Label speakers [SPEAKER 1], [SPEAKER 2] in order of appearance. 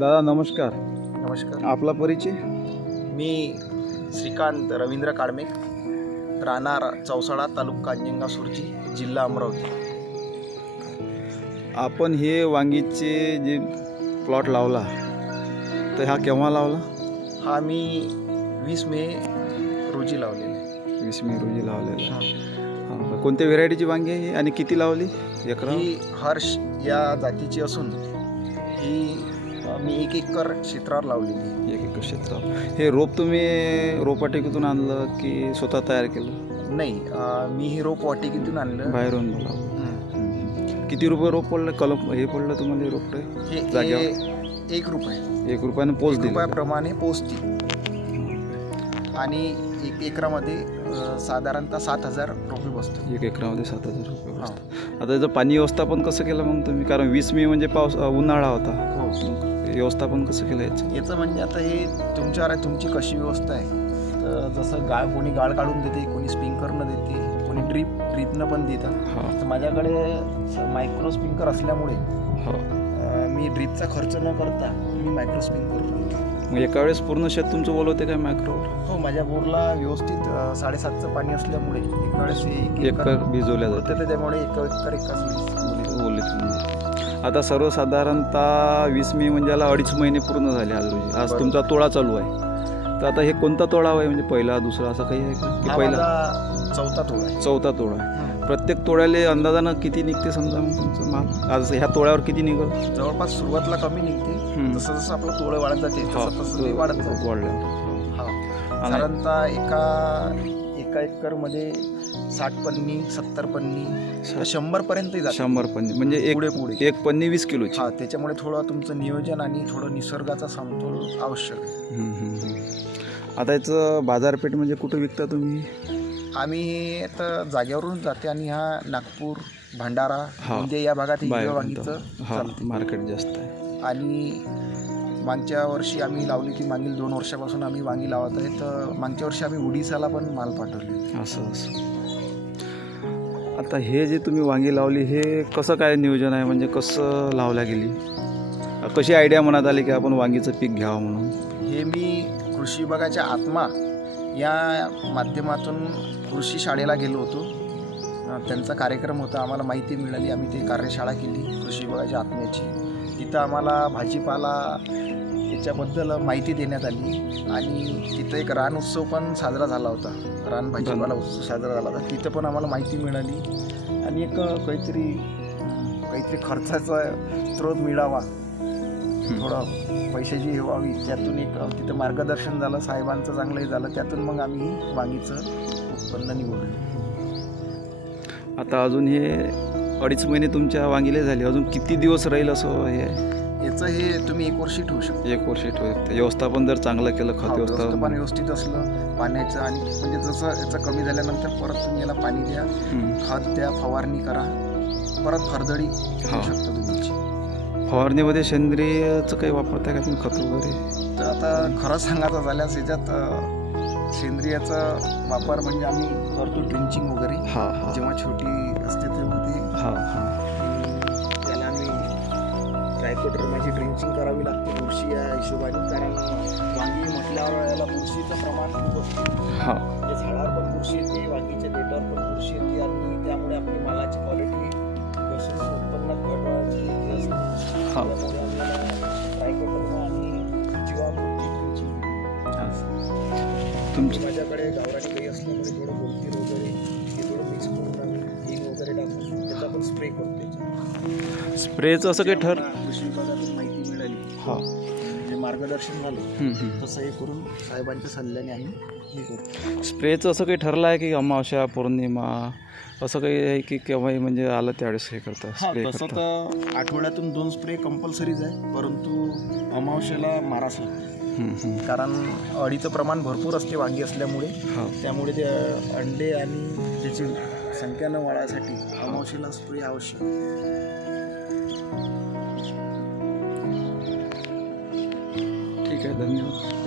[SPEAKER 1] दादा नमस्कार.
[SPEAKER 2] नमस्कार.
[SPEAKER 1] आपला परिचय?
[SPEAKER 2] मी श्रीकांत रवींद्र काळमेक राहणार चौसाळा तालुका अंजनगाव सुरजी जिल्हा अमरावती.
[SPEAKER 1] आपण हे वांगीचे जे प्लॉट लावला तर हा केव्हा लावला?
[SPEAKER 2] हा मी वीस मे रोजी लावलेला
[SPEAKER 1] वीस मे रोजी लावलेला हा, कोणत्या व्हेरायटीची वांगी आहे? आणि किती लावली? एकरा?
[SPEAKER 2] ही हर्ष या जातीची असून ही मी एक एकर क्षेत्रावर लावलेली आहे.
[SPEAKER 1] एक एक क्षेत्र हे रोप तुम्ही रोपाटेकीतून आणलं की स्वतः तयार केलं?
[SPEAKER 2] नाही अ, मी ही रोप वाटिकेतून आणलं.
[SPEAKER 1] बाहेरून बोलावं
[SPEAKER 2] हं.
[SPEAKER 1] किती रुपये रोप पडलं? कलम हे पडलं तुम्हाला हे रोपटे?
[SPEAKER 2] हे? हे एक रुपये.
[SPEAKER 1] एक रुपयानं पोच दिली.
[SPEAKER 2] रुपयाप्रमाणे पोचते आणि एक एकरामध्ये अ, साधारणतः सात हजार रुपये बसतो
[SPEAKER 1] एक एकरामध्ये सात हजार रुपये. बसतात. आता याचं पाणी व्यवस्थापन कसं केलं मग तुम्ही? कारण वीस मे म्हणजे पाऊस अ, उन्हाळा होता.
[SPEAKER 2] हो.
[SPEAKER 1] मग व्यवस्थापन कसं केलं याचं?
[SPEAKER 2] याचं म्हणजे आता हे तुमच्यावर आहे तुमची कशी व्यवस्था आहे? तर जसं गाळ कोणी गाळ काढून देते कोणी स्प्रिंकरनं देते कोणी ड्रीप ड्रीपनं पण देतात
[SPEAKER 1] हा.
[SPEAKER 2] तर माझ्याकडे मायक्रो स्प्रिंकर असल्यामुळे
[SPEAKER 1] हो.
[SPEAKER 2] मी ड्रीपचा खर्च न करता मी मायक्रो स्प्रिंकर
[SPEAKER 1] मग एका वेळेस पूर्ण शेत तुमचं बोलवते काय मायक्रोवर?
[SPEAKER 2] हो माझ्या बोरला व्यवस्थित साडेसातचं पाणी असल्यामुळे एका वेळेस एक
[SPEAKER 1] एकर भिजवल्या जाते
[SPEAKER 2] त्यामुळे एक एकर एकाच वेळेस बोलले.
[SPEAKER 1] म्हणजे आता सर्वसाधारणतः वीस मे म्हणजे याला अडीच महिने पूर्ण झाले आज रोजी. आज. तुमचा तोळा चालू आहे. तर आता हे कोणता तोळा आहे? म्हणजे पहिला दुसरा असं काही आहे का? की पहिला?
[SPEAKER 2] चौथा तोडा आहे.
[SPEAKER 1] चौथा तोळा आहे. प्रत्येक तोळ्याले अंदाजानं किती निघते समजा मग तुमचं माल? आज ह्या तोळ्यावर किती निघल?
[SPEAKER 2] जवळपास सुरुवातला कमी निघते. जसं जसं आपलं तोळे वाढत जाते तसं तसं वाढत
[SPEAKER 1] वाढलं
[SPEAKER 2] साधारणतः एका एका एकरमध्ये साठ पन्नी सत्तर पन्नी शंभर पर्यंत जाते
[SPEAKER 1] शंभर पन्नी म्हणजे एक
[SPEAKER 2] पुढे पुढे.
[SPEAKER 1] एक पन्नी वीस किलोची.
[SPEAKER 2] हा त्याच्यामुळे थोडं तुमचं नियोजन आणि थोडं निसर्गाचा समतोल आवश्यक आहे.
[SPEAKER 1] आता याचं बाजारपेठ म्हणजे कुठं विकता तुम्ही?
[SPEAKER 2] आम्ही तर जागेवरून जाते आणि हा नागपूर भंडारा. म्हणजे या भागात
[SPEAKER 1] मार्केट जास्त आहे.
[SPEAKER 2] आणि मागच्या वर्षी आम्ही लावली ती मागील दोन वर्षापासून आम्ही वांगी लावत आहे तर मागच्या वर्षी आम्ही उडीसाला पण माल पाठवले.
[SPEAKER 1] असं असं. आता हे जे तुम्ही वांगी लावली हे कसं काय नियोजन आहे? म्हणजे कसं लावल्या गेली? कशी आयडिया मनात आली की आपण वांगीचं पीक घ्यावं म्हणून?
[SPEAKER 2] हे मी कृषी विभागाच्या आत्मा या माध्यमातून कृषी शाळेला गेलो होतो. त्यांचा कार्यक्रम होता. आम्हाला माहिती मिळाली. आम्ही ती कार्यशाळा केली कृषी विभागाच्या आत्म्याची. तिथं आम्हाला भाजीपाला याच्याबद्दल माहिती देण्यात आली. आणि तिथं एक रान उत्सव पण साजरा झाला होता. रान भाजीपाला उत्सव साजरा झाला होता. तिथं पण आम्हाला माहिती मिळाली. आणि एक काहीतरी काहीतरी खर्चाचा स्रोत मिळावा. थोडं पैशाची हे व्हावी. त्यातून एक तिथं मार्गदर्शन झालं. साहेबांचं चांगलंही झालं. त्यातून मग आम्ही वांगीचं उत्पन्न निवडलं.
[SPEAKER 1] आता अजून हे अडीच महिने तुमच्या वांगीले झाले. अजून किती दिवस राहील असं हे?
[SPEAKER 2] याचं हे तुम्ही एक वर्षी ठेवू शकता.
[SPEAKER 1] एक वर्ष ठेवू शकते. व्यवस्थापन जर चांगलं केलं खत
[SPEAKER 2] व्यवस्थापन
[SPEAKER 1] व्यवस्थापन.
[SPEAKER 2] व्यवस्थित असलं पाण्याचं आणि म्हणजे जसं याचं कमी झाल्यानंतर परत तुम्ही याला पाणी द्या. खत द्या फवारणी करा. परत फरदडी
[SPEAKER 1] हा.
[SPEAKER 2] घेऊ शकता तुम्ही.
[SPEAKER 1] फवारणीमध्ये सेंद्रियचं काही वापरताय का तुम्ही खत वगैरे?
[SPEAKER 2] तर आता खरं सांगायचं झाल्यास याच्यात अं, सेंद्रियाचा वापर म्हणजे आम्ही करतो ड्रिंचिंग वगैरे.
[SPEAKER 1] हा हा.
[SPEAKER 2] जेव्हा छोटी असते तेव्हा ती
[SPEAKER 1] हा हा.
[SPEAKER 2] ट्रायकोड्रमाची ड्रिंचिंग करावी लागते बुरशी या हिशोबाने कारण वांगी म्हटल्यावर याला बुरशीचं प्रमाण खूप असतं. म्हणजे झाडावर पण बुरशी येते वांगीच्या देठावर पण बुरशी येते आणि त्यामुळे आपली मालाची क्वालिटी उत्पन्नात हे असते.
[SPEAKER 1] हा.
[SPEAKER 2] त्यामुळे आम्हाला ट्रायकोड्रमा आणि जीवामृती ड्रिंचिंग
[SPEAKER 1] तुमची?
[SPEAKER 2] माझ्याकडे गावरानी काही असल्यामुळे थोडं गोलतीर वगैरे.
[SPEAKER 1] स्प्रेचं असं काही ठर
[SPEAKER 2] आम्हाला कृषी विभागातून माहिती मिळाली
[SPEAKER 1] हा.
[SPEAKER 2] ते मार्गदर्शन झालं. तसं हे करून साहेबांच्या सल्ल्याने आम्ही हे करतो
[SPEAKER 1] स्प्रेचं असं काही ठरलं आहे की अमावस्या पौर्णिमा असं काही आहे की केव्हाही म्हणजे आलं त्यावेळेस हे करता
[SPEAKER 2] हा
[SPEAKER 1] स्प्रे
[SPEAKER 2] तसं तर आठवड्यातून दोन स्प्रे कंपल्सरीच आहे परंतु अमावस्याला
[SPEAKER 1] हम्म.
[SPEAKER 2] कारण अळीचं प्रमाण भरपूर असते वांगी असल्यामुळे. त्यामुळे ते अंडे आणि त्याची संख्या न वाढायसाठी अमावस्याला स्प्रे आवश्यक. Dari.